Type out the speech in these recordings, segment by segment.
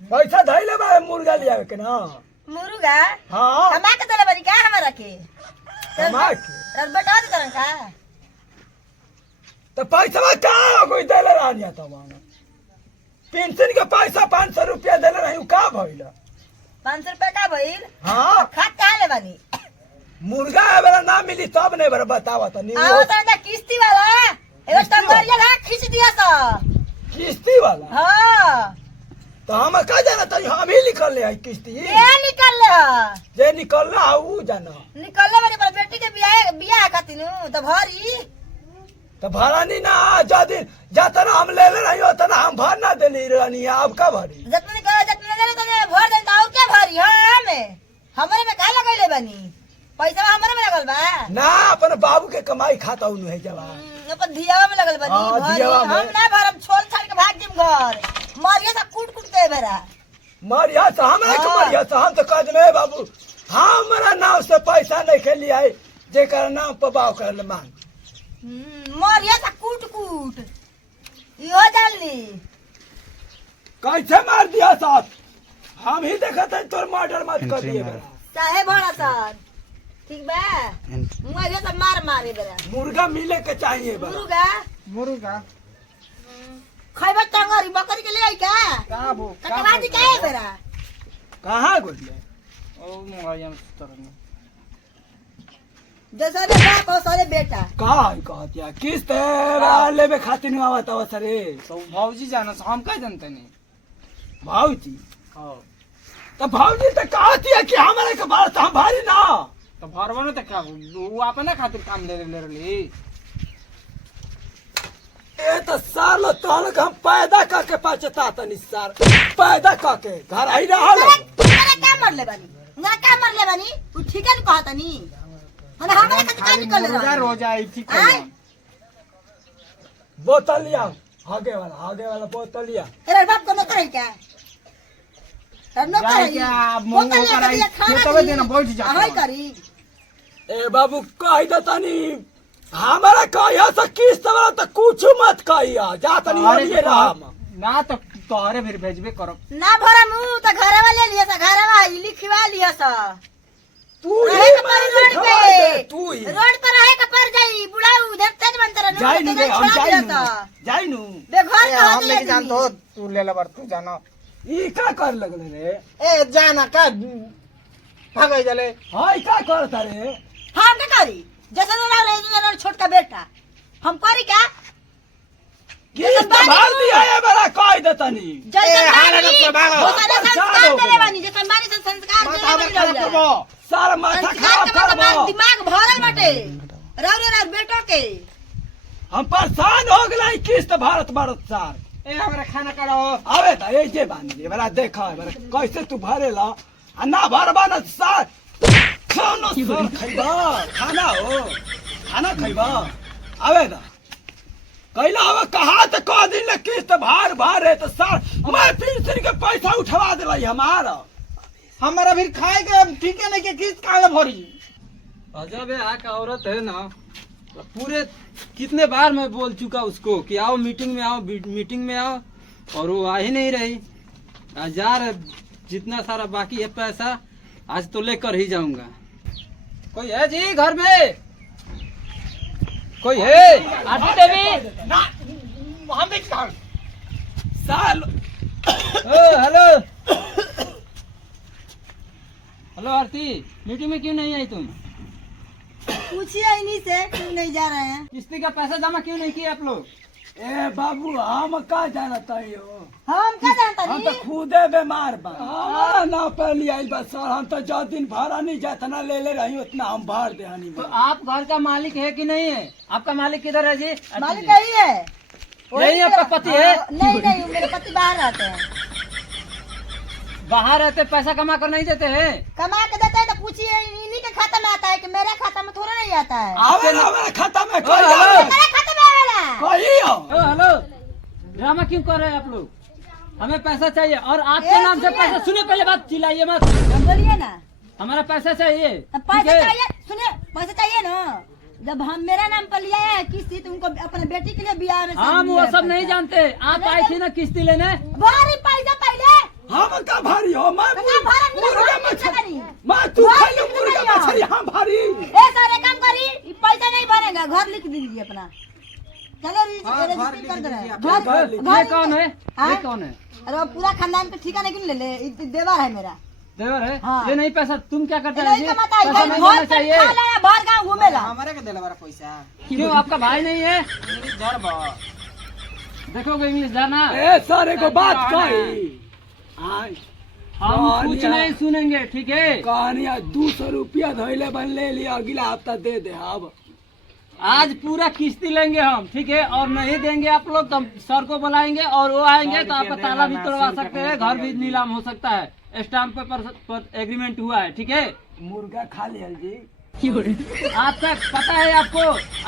पैसा धैले बा मुर्गा लिया के ना मुर्गा हाँ कमा के देले बनी का हमरा के कमा के रल बटा दे तरन का तो पैसा का कोई देले रानिया तो पेंशन के पैसा 500 रुपया देले रही का भइल 500 रुपया का भइल हाँ खात का ले बनी मुर्गा वाला ना मिली तब नहीं बड़ा बतावा तो नहीं आओ तरन किस्ती वाला एगो टंगरिया ना खींच दिया सा किस्ती वाला हां तो हम का जाना तो हम ही निकल ले किस्ती ये निकल ले जे निकल ना ऊ जाना निकल ले बनी पर बेटी के बियाह खातिनु तो भरी तो भाड़ा नहीं ना जदी जातना हम ले ले रही होता ना हम भर ना देली रानी अब का भरी जतने निकल जतने ले तो भर दे तो और क्या भरी हां हमें हमरे में का लगैले बनी पैसा हमरे में लगल बा ना अपन बाबू के कमाई खाता उनु है जवान अपन धियावा में लगल बनी हाँ, भरी धियावा में। हम ना भरम छोड़ छाड़ के भाग जिम घर मारिया सा कूट कूट के भरा मरिया से हमरा के हाँ। मरिया से हम तो कह दे बाबू हमरा नाम से पैसा नहीं खेली है जेकर नाम पर बाव कर ले मांग मारिया सा कूट कूट इहो जानली कैसे मार दिया साथ हम ही देखत है तोर मर्डर मत कर दिए बरा चाहे भरा सा ठीक बा मुआइया सा मार मारे बरा मुर्गा मिले के चाहिए बरा मुर्गा मुर्गा खैबा टंगरी बकरी के ले आई का का बो कटवादी का है बरा कहाँ गोलिया ओ मुंगाया तरन जैसा ने बाप और सारे बेटा कहा है कहतिया किस्त लेबे खातिर नहीं आवत सरे तो भौजी जाना हम का जानते नहीं भाऊजी हां तो भाऊजी तो कहती है कि हमारे के बार हम भारी ना तो भरवानो त का वो अपना खातिर काम ले रही ये तो साल तोहन के हम पैदा करके पछताता नहीं सर पैदा करके घर आई रहा मेरा क्या मर ले बनी मेरा क्या मर ले बनी तू ठीक है कहता नहीं माने हमारे खातिर का निकल मुर्गा रहा रोज आई ठीक आय? है बोतल लिया आगे वाला बोतल लिया तेरे बाप को नौकर है क्या तब नौकर जाए है क्या, बोतल मुंह लेकर कराई, दिया खाना खेतवे दी। देना बैठ जा। हाय करी ए बाबू कह दतनी हमारा कहिया से किस्त वाला तो कुछ मत कहिया जा तनी अरे लिए राम ना तो तोहरे फिर भेजबे करब ना भरा मुंह तो घरे वाले लिया सा घरे वाले लिखवा लिया सा तू रहे ही के पर मैं रोड लिखवा पे दे तू ही रोड पर रहे के पर जाई बुढ़ा उधर तेज बनता रहा जाई नु रे हम जाई नु बेघर ए, का हम होते लेके जान तो आदमी। तू ले ले बर तू जाना ई का कर लगले रे ए जाना का भागई जले हाय का करता रे हम क्या करी जैसे रहे छोटका बेटा हम करी क्या किस्त भर दिया है बड़ा कह दतनी जैसे ए, हाल बानी, है तो भागो। वैसे संस्कार देले बानी जैसे बानी से संस्कार माथा देले खराब बानी करबो सारा माथा संस्कार खराब के मतलब करबो दिमाग भरल बाटे रौ बेटो के हम परेशान हो गए किस्त भारत सार ए हमरा खाना कराओ अबे त ए जे बानी बड़ा देखा बड़ा कैसे तू भरेला आ ना भरबा ना सार खाना सर खइबा खाना हो खाना खइबा अबे दा कैला अब कहा तो कह दिन ले किस्त भार है तो सार मैं फिर से के पैसा उठवा देलाई हमारा हमारा फिर खाए के ठीक है नहीं के किस्त काहे भरी अजब है आका औरत है ना पूरे कितने बार मैं बोल चुका उसको कि आओ मीटिंग में आओ और वो आ ही नहीं रही आज जा रहे जितना सारा बाकी है पैसा आज तो लेकर ही जाऊंगा कोई है जी घर में कोई है आरती देवी ना हम भी खाओ साल हेलो हेलो आरती मीटिंग में क्यों नहीं आई तुम पूछिए इन्हीं से क्यों नहीं जा रहे हैं किस्ती का पैसा जमा क्यों नहीं किया आप लोग ए बाबू हम का जानता हो हम क्या जानता हम तो नहीं खुदे बीमार बा हमारा ना पहली आई बस सर हम तो जो दिन भाड़ा नहीं जितना ले रही उतना हम भर दे हनी तो आप घर का मालिक है कि नहीं है आपका मालिक किधर है जी मालिक यही है यही आपका पति है नहीं मेरे पति बाहर रहते हैं बाहर रहते पैसा कमा कर नहीं देते हैं कमा के देते हैं तो पूछिए इन्हीं के खाता में आता है कि मेरे खाता में थोड़ा नहीं आता है आवे ना हमारे खाता में कोई हेलो। आवे मेरे खाते में आवेला कोई हो हेलो ड्रामा क्यों कर रहे हैं आप लोग हमें पैसा चाहिए और आपके नाम से सुनिए। पैसा सुनिए पहले बात चिल्लाइए मत बोलिए ना हमारा पैसा चाहिए तब ठीक पैसा है? चाहिए सुनिए पैसा चाहिए ना जब हम मेरा नाम पर लिया है किस्ती तो उनको अपने बेटी के लिए ब्याह में हम वो सब नहीं जानते आप आई थी ना किस्ती लेने भारी पैसा पहले हम हो मैं तो ना भरम नहीं मुर्गा भर मछली करी मैं तू भर खाई लो कितना मुर्गा करी हो? मछली हां भारी ए सारे काम करी ई पैसा नहीं भरेगा घर लिख दीजिए अपना चलो रजिस्टर कर दे रहे हैं। ये कौन है? हाँ? ये कौन है? अरे वो पूरा खानदान का ठिकाना क्यों ले ले ई देवर है मेरा देवर है? हाँ। ये नहीं पैसा तुम क्या करते नहीं हो? कमाता है पैसा नहीं घर देना पर चाहिए। खा लेना भर गांव घूमेला हमारे के दिला बड़ा पैसा क्यों आपका भाई नहीं है? इंग्लिश धर बा देखोगे इंग्लिश जाना? ए सारे को बात कही आई हम कुछ कहानियाँ- नहीं सुनेंगे, ठीक है? कहानियां 200 रुपया धैले बन ले लिया अगला हफ्ता दे दे अब आज पूरा किस्ती लेंगे हम, ठीक है? और नहीं देंगे आप लोग तो हम सर को बुलाएंगे और वो आएंगे तो आपका ताला भी तोड़वा सकते हैं, घर भी नीलाम हो सकता है। स्टाम्प पेपर पर एग्रीमेंट हुआ है, ठीक है? मुर्गा खा लिया जी आपका पता है आपको?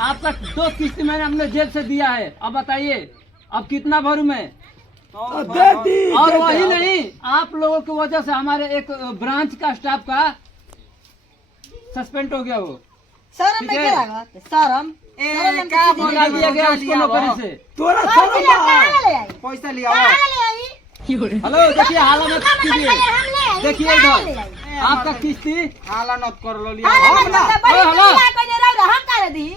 आपका 2 किस्त मैंने अपने जेब से दिया है। अब बताइए अब कितना भरूं मैं? तो दे दी और दे दे वही अब। नहीं, आप लोगों की वजह से हमारे एक ब्रांच का स्टाफ का सस्पेंड हो गया वो, शर्म ठीक नहीं है। करेगा शर्म शर्म क्या हम बोल निकाल दिया गया उसको नौकरी से। तोरा कहाँ शर्म ले आई पैसा लिया कहाँ ले आई हेलो देखिए हाला मत कीजिए, हम ले आई देखिए कहाँ इधर ले आई आपका किस्ती हाला नत कर लो लिया अरे हम ना- मतलब बड़ी ओ, हेलो। दुनिया कोई नहीं रह हम करे दी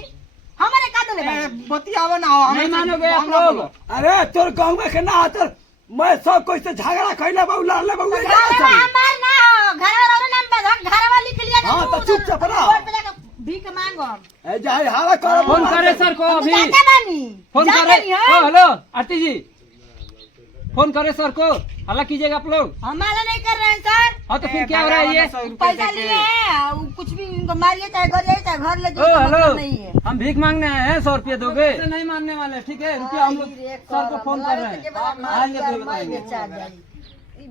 हमारे का दे ले बतियावा ना नहीं मानोगे आप लोग? अरे तोर गाँव में के ना तर मैं सब कोई से झगड़ा कैले बाबू लड़ले बाबू घर हमार ना हो घर वाला नाम पे घर वाला लिख लिया हाँ, तो चुपचाप रहो। कोर्ट पे जाकर भीख मांगो ए जाए हाला कर फोन करे सर को हम अभी, जाते बानी फोन जाते करे। नहीं ओ हो हेलो आरती जी, फोन करे सर को, हल्ला कीजिएगा आप लोग। हमारा नहीं कर रहे हैं सर हाँ तो फिर क्या हो रहा है ये? पैसा लिए हैं वो कुछ भी उनको मारिए चाहे घर जाइए चाहे घर ले ओ जाइए हेलो, मतलब नहीं है हम भीख मांगने आए हैं, 100 रुपये दोगे? नहीं मानने वाले, ठीक है? रुपया हम लोग सर को फोन कर रहे हैं, आएंगे तो बताएंगे।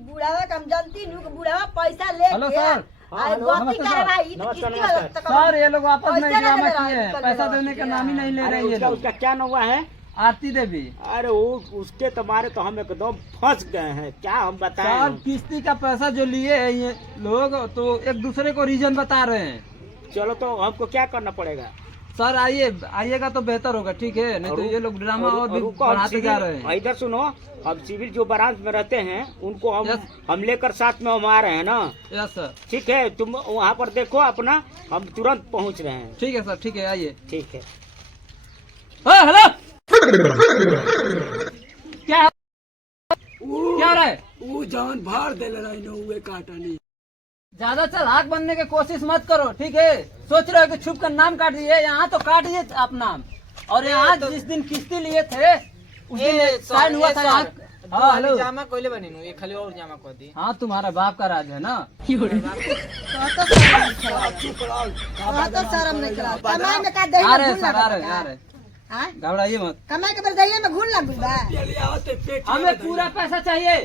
बुढ़ावा हम जानती हूँ कि बुढ़ावा पैसा ले हेलो सर। गलती करे भाई तो किसकी गलत सर ये लोग आपस में पैसा ड्रामा नहीं दे रहा किए हैं, है, पैसा देने का नाम ही नहीं ले रहे हैं ये लोग। उसका क्या नौवा है? आरती देवी अरे वो उसके तुम्हारे तो हम एकदम फंस गए हैं, क्या हम सर बताएं? किस्ती का पैसा जो लिए हैं ये लोग तो एक दूसरे को रीजन बता रहे हैं। चलो तो हमको क्या करना पड़ेगा? सर आइएगा तो बेहतर होगा, ठीक है? नहीं तो ये लोग ड्रामा और भी रुको, हम बढ़ाते जा रहे सिविल- हैं। इधर सुनो, अब सिविल जो ब्रांच में रहते हैं उनको यस। हम लेकर साथ में हम आ रहे हैं ना, यस सर, ठीक है? तुम वहाँ पर देखो अपना, हम तुरंत पहुँच रहे हैं। ठीक है सर, ठीक है आइए। ठीक है। हेलो क्या क्या हो रहा है? वो जान भार दे ले रही न हुए काटनी ज्यादा चालाक बनने की कोशिश मत करो, ठीक है? सोच रहे हो कि छुप कर नाम काट दिए, यहाँ तो काट दिए आप नाम। और यहाँ जिस दिन किस्ती लिए थे उस दिन साइन हुआ था यहाँ। हाँ हेलो, जामा कोइले बनी नु ये खाली और जामा कर दी हाँ तुम्हारा बाप का राज है ना। चुप रहो तो शर्म नहीं करा कमाई में का दही आ में रहे घुन सर, आ रहे लगा आ रहे, हाँ? घबराइए मत। कमाई के बदले में घुन लग बा ये ले आवते पेट हमें पूरा पैसा चाहिए।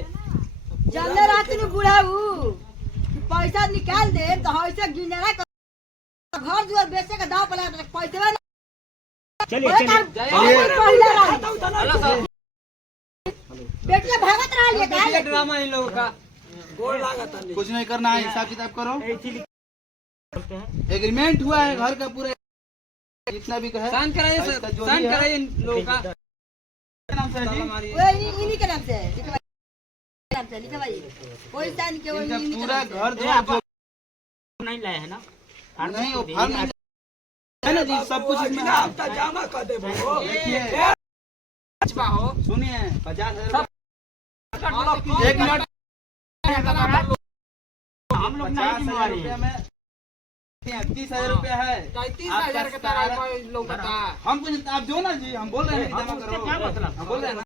जानले रात में बुढ़ाऊ पैसा निकाल दे तो ऐसे गिनेरा घर दुआर बेचे का दाव पला पैसा चलिए हेलो सर, बेटिया भागत रहा ये का ये ड्रामा इन लोगों का। गोड़ लागत नहीं कुछ नहीं करना है, हिसाब किताब करो। एग्रीमेंट हुआ है घर का पूरा, जितना भी कहे। साइन कराइए इसका सर, जो साइन भी है। कराइए इन लोगों का। नाम से है जी? हमारी वो इन्हीं के नाम से लिखवाइए नाम से लिखवाइए कोई साइन के वो इनका इन्हीं के पूरा नाम से। घर जो नहीं लाए है ना? नहीं वो फार्म नहीं है ना जी, सब कुछ इसमें है। हफ्ता जमा कर दे वो देखिए सुनिए 50,000 एक मिनट, हम लोग नहीं 50,000 जिम्मेवारी रुपया हैं। में 30,000 रुपया है। 33,000 का तारा लोग बता हम कुछ आप जो ना जी, हम बोल रहे हैं कि जमा उससे करो, क्या मतलब? हम बोल रहे हैं ना।